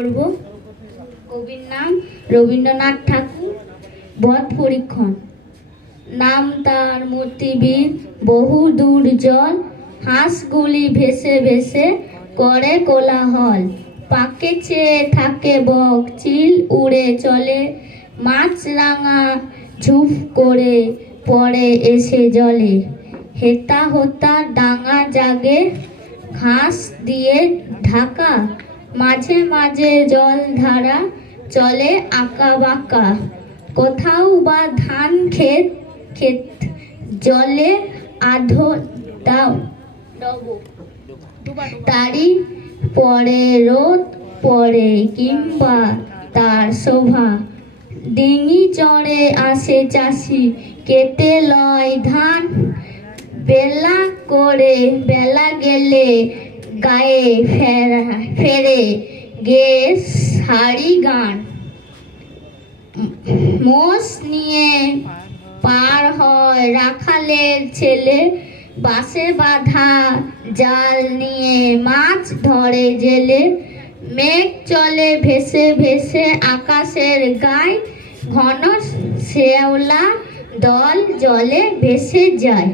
করব। কবির নাম রবীন্দ্রনাথ ঠাকুর, বধ পরীক্ষণ। নাম তার মূর্তিবিদ, বহু দূর জল, হাঁসগুলি ভেসে ভেসে করে কোলাহল। পাকে চেয়ে থাকে বক, চিল উড়ে চলে। মাছ রাঙা ঝুপ করে পড়ে এসে জলে। হেতা হোতা ডাঙা জাগে, ঘাস দিয়ে ঢাকা মাঝে মাঝে জল ধারা চলে আঁকা বাঁকা কোথাও বা ধান ক্ষেত ক্ষেত জলে আধো দাও। তারই পরে রোদ পড়ে কিংবা তার শোভা। ডিঙি চড়ে আসে চাষি, কেটে লয় ধান। বেলা করে বেলা গেলে গায়ে ফেরা গে শাড়ি গান। মোষ নিয়ে পার হয় রাখালের ছেলে বাসে বাঁধা জাল নিয়ে মাছ ধরে জেলে। মেঘ চলে ভেসে ভেসে আকাশের গায়ে, ঘন শেওলা দল জলে ভেসে যায়।